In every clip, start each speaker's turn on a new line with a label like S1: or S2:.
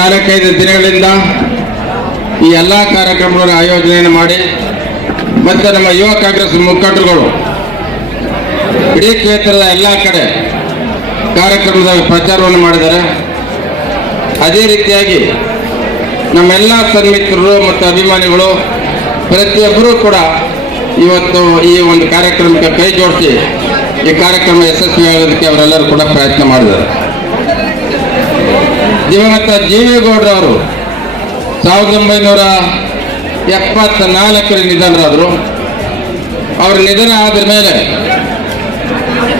S1: ನಾಲ್ಕೈದು ದಿನಗಳಿಂದ ಈ ಎಲ್ಲ ಕಾರ್ಯಕ್ರಮಗಳನ್ನು ಆಯೋಜನೆಯನ್ನು ಮಾಡಿ, ಮತ್ತು ನಮ್ಮ ಯುವ ಕಾಂಗ್ರೆಸ್ ಮುಖಂಡರುಗಳು, ಇಡೀ ಕ್ಷೇತ್ರದ ಎಲ್ಲ ಕಡೆ ಕಾರ್ಯಕ್ರಮದ ಪ್ರಚಾರವನ್ನು ಮಾಡಿದ್ದಾರೆ. ಅದೇ ರೀತಿಯಾಗಿ ನಮ್ಮೆಲ್ಲ ಸನ್ಮಿತ್ರರು ಮತ್ತು ಅಭಿಮಾನಿಗಳು ಪ್ರತಿಯೊಬ್ಬರೂ ಕೂಡ ಇವತ್ತು ಈ ಒಂದು ಕಾರ್ಯಕ್ರಮಕ್ಕೆ ಕೈ ಜೋಡಿಸಿ ಈ ಕಾರ್ಯಕ್ರಮ ಯಶಸ್ವಿಯಾಗೋದಕ್ಕೆ ಅವರೆಲ್ಲರೂ ಕೂಡ ಪ್ರಯತ್ನ ಮಾಡಿದ್ದಾರೆ. ದಿವಂಗತ ಜೀವೇಗೌಡರವರು ಸಾವಿರದ ಒಂಬೈನೂರ ಎಪ್ಪತ್ತ ನಾಲ್ಕರ ನಿಧನರಾದರು. ಅವರ ನಿಧನ ಆದ ಮೇಲೆ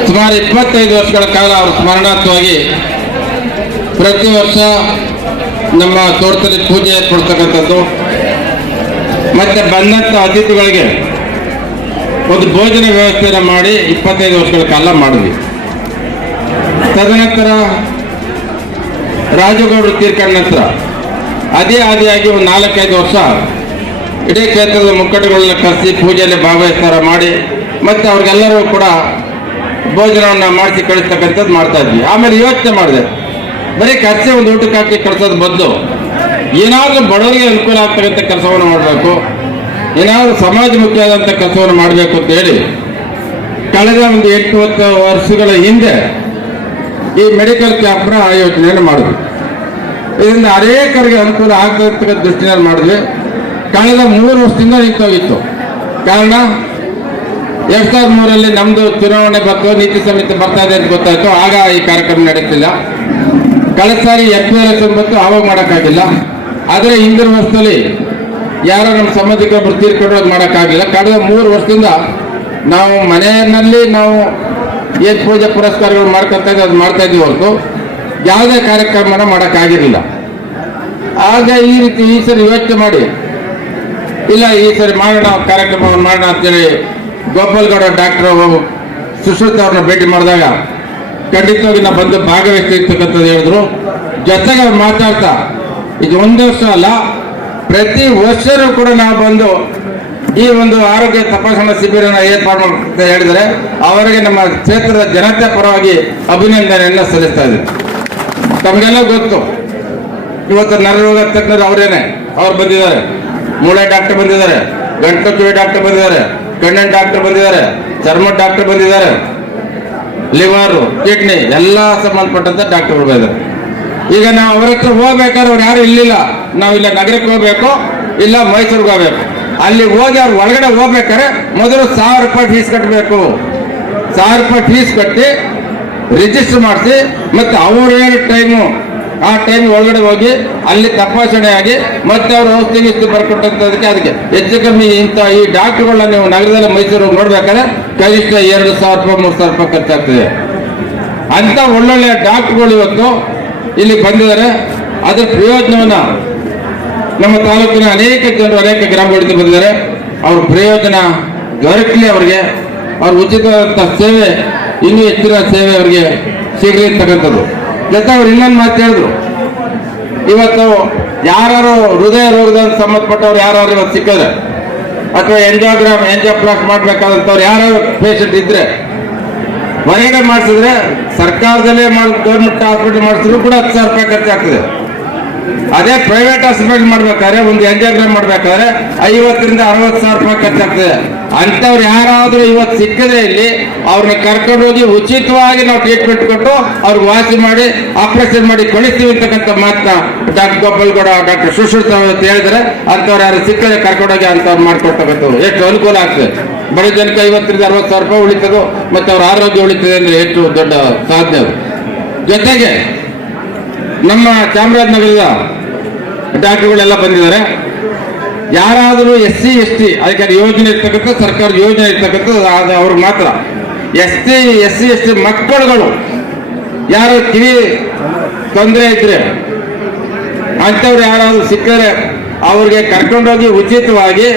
S1: ಸುಮಾರು ಇಪ್ಪತ್ತೈದು ವರ್ಷಗಳ ಕಾಲ ಅವರು ಸ್ಮರಣಾರ್ಥವಾಗಿ ಪ್ರತಿ ವರ್ಷ ನಮ್ಮ ತೋಟದಲ್ಲಿ ಪೂಜೆ ಏರ್ಪಡ್ತಕ್ಕಂಥದ್ದು ಮತ್ತೆ ಬಂದಂಥ ಅತಿಥಿಗಳಿಗೆ ಒಂದು ಭೋಜನ ವ್ಯವಸ್ಥೆಯನ್ನು ಮಾಡಿ ಇಪ್ಪತ್ತೈದು ವರ್ಷಗಳ ಕಾಲ ಮಾಡಿದ್ವಿ. ತದನಂತರ ರಾಜಗೌಡರು ತೀರ್ಕೊಂಡ ನಂತರ ಅದೇ ಆದಿಯಾಗಿ ಒಂದು ನಾಲ್ಕೈದು ವರ್ಷ ಇಡೀ ಕ್ಷೇತ್ರದ ಮುಖಂಡಗಳನ್ನ ಕರೆಸಿ ಪೂಜೆಯಲ್ಲಿ ಭಾಗವಹಿಸ್ತಾರ ಮಾಡಿ ಮತ್ತೆ ಅವ್ರಿಗೆಲ್ಲರೂ ಕೂಡ ಭೋಜನವನ್ನು ಮಾಡಿಸಿ ಕಳಿಸ್ತಕ್ಕಂಥದ್ದು ಮಾಡ್ತಾ ಇದ್ವಿ. ಆಮೇಲೆ ಯೋಚನೆ ಮಾಡಿದೆ, ಬರೀ ಖರ್ಚೆ ಒಂದು ಊಟಕ್ಕೆ ಹಾಕಿ ಕಳಿಸೋದು ಬದಲು ಏನಾದರೂ ಬಡವರಿಗೆ ಅನುಕೂಲ ಆಗ್ತಕ್ಕಂಥ ಕೆಲಸವನ್ನು ಮಾಡಬೇಕು, ಏನಾದರೂ ಸಮಾಜಮುಖಿಯಾದಂಥ ಕೆಲಸವನ್ನು ಮಾಡಬೇಕು ಅಂತ ಹೇಳಿ ಕಳೆದ ಒಂದು ಎಂಟು ಹತ್ತು ವರ್ಷಗಳ ಹಿಂದೆ ಈ ಮೆಡಿಕಲ್ ಕ್ಯಾಂಪ್ನ ಆಯೋಜನೆಯನ್ನು ಮಾಡಿದ್ವಿ. ಇದರಿಂದ ಅನೇಕರಿಗೆ ಅನುಕೂಲ ಆಗ್ತಕ್ಕಂಥ ದೃಷ್ಟಿನಲ್ಲಿ ಮಾಡಿದ್ವಿ. ಕಳೆದ ಮೂರು ವರ್ಷದಿಂದ ನಿಂತೋಗಿತ್ತು. ಕಾರಣ, ಎರಡ್ ಸಾವಿರದ ಮೂರಲ್ಲಿ ನಮ್ದು ಚುನಾವಣೆ ಬಂತು, ನೀತಿ ಸಂಹಿತೆ ಬರ್ತಾ ಇದೆ ಅಂತ ಗೊತ್ತಾಯ್ತು. ಆಗ ಈ ಕಾರ್ಯಕ್ರಮ ನಡೀತಿಲ್ಲ. ಕಳೆದ ಸಾರಿ ಎಲೆಕ್ಷನ್ ಬಂತು, ಆವಾಗ ಮಾಡೋಕ್ಕಾಗಿಲ್ಲ. ಆದರೆ ಹಿಂದಿನ ವರ್ಷದಲ್ಲಿ ಯಾರೋ ನಮ್ಮ ಸಂಬಂಧಿಕರೊಬ್ಬರು ತೀರ್ಕೊಂಡು ಮಾಡೋಕ್ಕಾಗಿಲ್ಲ. ಕಳೆದ ಮೂರು ವರ್ಷದಿಂದ ನಾವು ಮನೆಯಲ್ಲಿ ನಾವು ಏನು ಪೂಜೆ ಪುರಸ್ಕಾರಗಳು ಮಾಡ್ಕೊತಾ ಇದ್ದೀವಿ ಅದು ಮಾಡ್ತಾ ಇದ್ದೀವಿ ಹೊರತು. ಯಾವುದೇ ಕಾರ್ಯಕ್ರಮನ ಮಾಡೋಕ್ಕಾಗಿರಲಿಲ್ಲ. ಆಗ ಈ ರೀತಿ ಈ ಸರಿ ಯೋಚನೆ ಮಾಡಿ, ಇಲ್ಲ ಈ ಸರಿ ಮಾಡೋಣ, ಕಾರ್ಯಕ್ರಮವನ್ನು ಮಾಡೋಣ ಅಂತೇಳಿ ಗೋಪಾಲ್ಗೌಡ ಡಾಕ್ಟರ್ ಸುಶ್ರುತ ಅವ್ರನ್ನ ಭೇಟಿ ಮಾಡಿದಾಗ ಖಂಡಿತವಾಗಿ ನಾವು ಬಂದು ಭಾಗವಹಿಸ್ತಿರ್ತಕ್ಕಂಥದ್ದು ಹೇಳಿದ್ರು. ಜೊತೆಗೆ ಅವ್ರು ಮಾತಾಡ್ತಾ, ಇದು ಒಂದು ವರ್ಷ ಅಲ್ಲ, ಪ್ರತಿ ವರ್ಷವೂ ಕೂಡ ನಾವು ಬಂದು ಈ ಒಂದು ಆರೋಗ್ಯ ತಪಾಸಣಾ ಶಿಬಿರನ ಏರ್ಪಾಡು ಹೇಳಿದರೆ ಅವರಿಗೆ ನಮ್ಮ ಕ್ಷೇತ್ರದ ಜನತೆ ಪರವಾಗಿ ಅಭಿನಂದನೆಯನ್ನು ಸಲ್ಲಿಸ್ತಾ ಇದ್ದೀವಿ ತಮಗೆಲ್ಲ ಗೊತ್ತು. ಇವತ್ತು ನರರೋಗ ತಜ್ಞರು ಅವರೇನೆ. ಅವ್ರು ಬಂದಿದ್ದಾರೆ. ಮೂಳೆ ಡಾಕ್ಟರ್ ಬಂದಿದ್ದಾರೆ. ಗಂಟು ಕಿವಿ ಡಾಕ್ಟರ್ ಬಂದಿದ್ದಾರೆ. ಕಣ್ಣಿನ ಡಾಕ್ಟರ್ ಬಂದಿದ್ದಾರೆ. ಚರ್ಮ ಡಾಕ್ಟರ್ ಬಂದಿದ್ದಾರೆ. ಲಿವರ್, ಕಿಡ್ನಿ ಎಲ್ಲ ಸಂಬಂಧಪಟ್ಟಂತ ಡಾಕ್ಟರ್ ಬಂದಿದ್ದಾರೆ. ಈಗ ನಾವು ಅವ್ರ ಹತ್ರ ಹೋಗ್ಬೇಕಾದ್ರೆ ಅವ್ರು ಯಾರು ಇಲ್ಲಿಲ್ಲ. ನಾವು ಇಲ್ಲ ನಗರಕ್ಕೆ ಹೋಗ್ಬೇಕು, ಇಲ್ಲ ಮೈಸೂರಿಗೆ ಹೋಗ್ಬೇಕು. ಅಲ್ಲಿ ಹೋಗಿ ಅವ್ರು ಒಳಗಡೆ ಹೋಗ್ಬೇಕಾದ್ರೆ ಮೊದಲು ಸಾವಿರ ರೂಪಾಯಿ ಫೀಸ್ ಕಟ್ಟಬೇಕು ಸಾವಿರ ರೂಪಾಯಿ ಫೀಸ್ ಕಟ್ಟಿ ರಿಜಿಸ್ಟರ್ ಮಾಡಿಸಿ, ಮತ್ತೆ ಅವ್ರ ಹೇಳಿದ ಟೈಮು ಆ ಟೈಮ್ ಒಳಗಡೆ ಹೋಗಿ, ಅಲ್ಲಿ ತಪಾಸಣೆ ಆಗಿ, ಮತ್ತೆ ಅವ್ರ ಔಷಧಿ ಇಷ್ಟು ಬರ್ಕೊಟ್ಟಂತದಕ್ಕೆ ಅದಕ್ಕೆ. ಹೆಚ್ಚು ಕಮ್ಮಿ ಇಂಥ ಈ ಡಾಕ್ಟರ್ಗಳನ್ನ ನೀವು ನಗರದಲ್ಲಿ ಮೈಸೂರು ನೋಡ್ಬೇಕಾದ್ರೆ ಕನಿಷ್ಠ ಎರಡು ಸಾವಿರ ರೂಪಾಯಿ, ಮೂರು ಸಾವಿರ ರೂಪಾಯಿ ಖರ್ಚಾಗ್ತದೆ. ಅಂತ ಒಳ್ಳೊಳ್ಳೆ ಡಾಕ್ಟರ್ಗಳು ಇವತ್ತು ಇಲ್ಲಿ ಬಂದಿದ್ದಾರೆ. ಅದರ ಪ್ರಯೋಜನವನ್ನ ನಮ್ಮ ತಾಲೂಕಿನ ಅನೇಕ ಜನರು, ಅನೇಕ ಗ್ರಾಮಗಳಿಂದ ಬಂದಿದ್ದಾರೆ. ಅವ್ರ ಪ್ರಯೋಜನ ದೊರಕಲಿ ಅವರಿಗೆ. ಅವ್ರ ಉಚಿತವಾದಂಥ ಸೇವೆ ಇನ್ನೂ ಹೆಚ್ಚಿನ ಸೇವೆ ಅವರಿಗೆ ಸಿಗಲಿ ಅಂತಕ್ಕಂಥದ್ದು ಜೊತೆ ಅವ್ರು ಇನ್ನೊಂದು ಮಾತು ಹೇಳಿದ್ರು. ಇವತ್ತು ಯಾರು ಹೃದಯ ರೋಗದ ಸಂಬಂಧಪಟ್ಟವ್ರು ಯಾರು ಇವತ್ತು ಸಿಕ್ಕಿದ್ರೆ, ಅಥವಾ ಎಂಜೋಗ್ರಾಮ್ ಎಂಜೋಪ್ಲಾಸ್ ಮಾಡಬೇಕಾದಂಥವ್ರು ಯಾರು ಪೇಷಂಟ್ ಇದ್ರೆ ಹೊರಗಡೆ ಮಾಡಿಸಿದ್ರೆ ಸರ್ಕಾರದಲ್ಲೇ ಮಾಡಿ ಗೌರ್ಮೆಂಟ್ ಹಾಸ್ಪಿಟಲ್ ಮಾಡಿಸಿದ್ರು ಕೂಡ ಹತ್ತು ಸಾವಿರ ರೂಪಾಯಿ ಖರ್ಚಾಗ್ತದೆ. ಅದೇ ಪ್ರೈವೇಟ್ ಹಾಸ್ಪಿಟಲ್ ಮಾಡ್ಬೇಕಾದ್ರೆ, ಒಂದು ಎಂಜೋಗ್ರಾಮ್ ಮಾಡ್ಬೇಕಾದ್ರೆ ಐವತ್ತರಿಂದ ಅರವತ್ತು ಸಾವಿರ ರೂಪಾಯಿ ಖರ್ಚಾಗ್ತದೆ. ಅಂಥವ್ರು ಯಾರಾದರೂ ಇವತ್ತು ಸಿಕ್ಕದೆ ಇಲ್ಲಿ ಅವ್ರನ್ನ ಕರ್ಕೊಂಡು ಹೋಗಿ ಉಚಿತವಾಗಿ ನಾವು ಟ್ರೀಟ್ಮೆಂಟ್ ಕೊಟ್ಟು ಅವ್ರಿಗೆ ವಾಸಿ ಮಾಡಿ ಆಪರೇಷನ್ ಮಾಡಿ ಕಳಿಸ್ತೀವಿ ಅಂತಕ್ಕಂಥ ಮಾತನ್ನ ಡಾಕ್ಟರ್ ಗೋಪಾಲ್ಗೌಡ, ಡಾಕ್ಟರ್ ಅಂತ ಹೇಳಿದ್ರೆ ಅಂಥವ್ರು ಯಾರು ಸಿಕ್ಕದೆ ಕರ್ಕೊಂಡೋಗಿ ಅಂಥವ್ರು ಮಾಡ್ಕೊಡ್ತಕ್ಕಂಥವ್ರು. ಎಷ್ಟು ಅನುಕೂಲ ಆಗ್ತದೆ. ಬಡ ಜನಕ್ಕೆ ಐವತ್ತರಿಂದ ಅರವತ್ತು ಸಾವಿರ ರೂಪಾಯಿ ಉಳಿತದೆ, ಮತ್ತು ಅವ್ರ ಆರೋಗ್ಯ ಉಳಿತದೆ ಅಂದ್ರೆ ಹೆಚ್ಚು ದೊಡ್ಡ ಅದು. ಜೊತೆಗೆ ನಮ್ಮ ಚಾಮರಾಜನಗರದ ಡಾಕ್ಟರ್ಗಳೆಲ್ಲ ಬಂದಿದ್ದಾರೆ. ಯಾರಾದರೂ ಎಸ್ ಸಿ, ಎಸ್ ಟಿ, ಅದಕ್ಕೆ ಯೋಜನೆ ಇರ್ತಕ್ಕಂಥ, ಸರ್ಕಾರ ಯೋಜನೆ ಇರ್ತಕ್ಕಂಥ ಅವ್ರಿಗೆ ಮಾತ್ರ. S T, S C, S T ಮಕ್ಕಳುಗಳು, ಯಾರು ಕಿವಿ ತೊಂದರೆ ಇದ್ರೆ, ಅಂಥವ್ರು ಯಾರಾದರೂ ಸಿಕ್ಕರೆ, ಅವ್ರಿಗೆ ಕರ್ಕೊಂಡೋಗಿ ಉಚಿತವಾಗಿ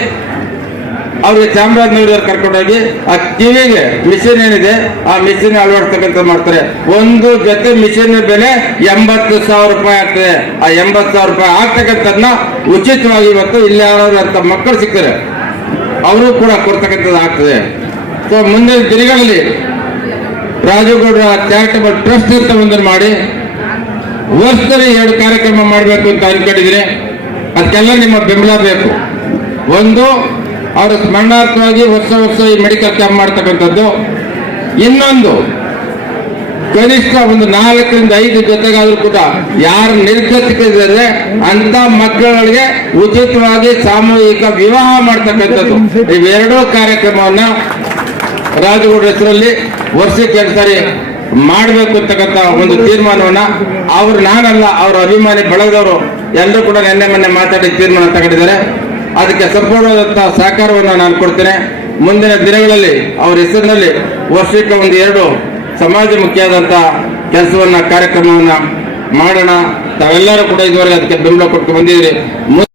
S1: ಅವ್ರಿಗೆ ಚಾಮರಾಜನಗರದಲ್ಲಿ ಕರ್ಕೊಂಡೋಗಿ ಆ ಕಿವಿಗೆ ಮಿಷಿನ್ ಏನಿದೆ, ಆ ಮಿಷಿನ್ ಅಳವಡಿಸ್ತಕ್ಕಂಥ ಮಾಡ್ತಾರೆ. ಒಂದು ಜೊತೆ ಮಿಷಿನ್ ಬೆಲೆ ಎಂಬತ್ತು ಸಾವಿರ ರೂಪಾಯಿ ಆಗ್ತದೆ. ಆ ಎಂಬತ್ತು ಸಾವಿರ ರೂಪಾಯಿ ಆಗ್ತಕ್ಕಂಥದ್ದನ್ನ ಉಚಿತವಾಗಿ ಇವತ್ತು ಇಲ್ಲಿ ಅಂತ ಮಕ್ಕಳು ಸಿಗ್ತಾರೆ. ಅವರು ಕೂಡ ಕೊಡ್ತಕ್ಕಂಥದ್ದು ಆಗ್ತದೆ. ಸೊ ಮುಂದಿನ ದಿನಗಳಲ್ಲಿ ರಾಜಗೌಡ ಚಾರಿಟಬಲ್ ಟ್ರಸ್ಟ್ ಅಂತ ಒಂದನ್ನು ಮಾಡಿ, ವರ್ಷದಲ್ಲಿ ಎರಡು ಕಾರ್ಯಕ್ರಮ ಮಾಡಬೇಕು ಅಂತ ಅನ್ಕೊಂಡಿದ್ದೀನಿ ಅದಕ್ಕೆಲ್ಲ ನಿಮ್ಮ ಬೆಂಬಲ ಬೇಕು. ಒಂದು ಅವರ ಸ್ಮರಣಾರ್ಥವಾಗಿ ವರ್ಷ ವರ್ಷ ಈ ಮೆಡಿಕಲ್ ಕ್ಯಾಂಪ್ ಮಾಡ್ತಕ್ಕಂಥದ್ದು. ಇನ್ನೊಂದು, ಕನಿಷ್ಠ ಒಂದು ನಾಲ್ಕರಿಂದ ಐದು ಜೊತೆಗಾದ್ರೂ ಕೂಡ ಯಾರು ನಿರ್ಗತಿಕಿದ್ದಾರೆ ಅಂತ ಮಕ್ಕಳಿಗೆ ಉಚಿತವಾಗಿ ಸಾಮೂಹಿಕ ವಿವಾಹ ಮಾಡ್ತಕ್ಕಂಥದ್ದು. ಇವೆರಡೂ ಕಾರ್ಯಕ್ರಮವನ್ನ ರಾಜಗೌಡ ಹೆಸರಲ್ಲಿ ವರ್ಷಕ್ಕೆ ಎರಡು ಸಾರಿ ಮಾಡಬೇಕು ಅಂತಕ್ಕಂಥ ಒಂದು ತೀರ್ಮಾನವನ್ನ ಅವ್ರು ನಾನಲ್ಲ, ಅವರ ಅಭಿಮಾನಿ ಬಳಗದವರು ಎಲ್ಲರೂ ಕೂಡ ನಿನ್ನೆ ಮೊನ್ನೆ ಮಾತಾಡಿ ತೀರ್ಮಾನ ತಗೊಂಡಿದ್ದಾರೆ. ಅದಕ್ಕೆ ಸಂಪೂರ್ಣವಾದಂತಹ ಸಹಕಾರವನ್ನು ನಾನು ಕೊಡ್ತೇನೆ. ಮುಂದಿನ ದಿನಗಳಲ್ಲಿ ಅವರ ಹೆಸರಿನಲ್ಲಿ ವರ್ಷಕ್ಕೆ ಒಂದು ಎರಡು ಸಮಾಜ ಸಮಾಜಮುಖಿಯಾದಂಥ ಕೆಲಸವನ್ನ, ಕಾರ್ಯಕ್ರಮವನ್ನ ಮಾಡೋಣ. ತಾವೆಲ್ಲರೂ ಕೂಡ ಇದುವರೆಗೆ ಅದಕ್ಕೆ ಬೆಂಬಲ ಕೊಟ್ಟು ಬಂದಿದ್ದೀರಿ.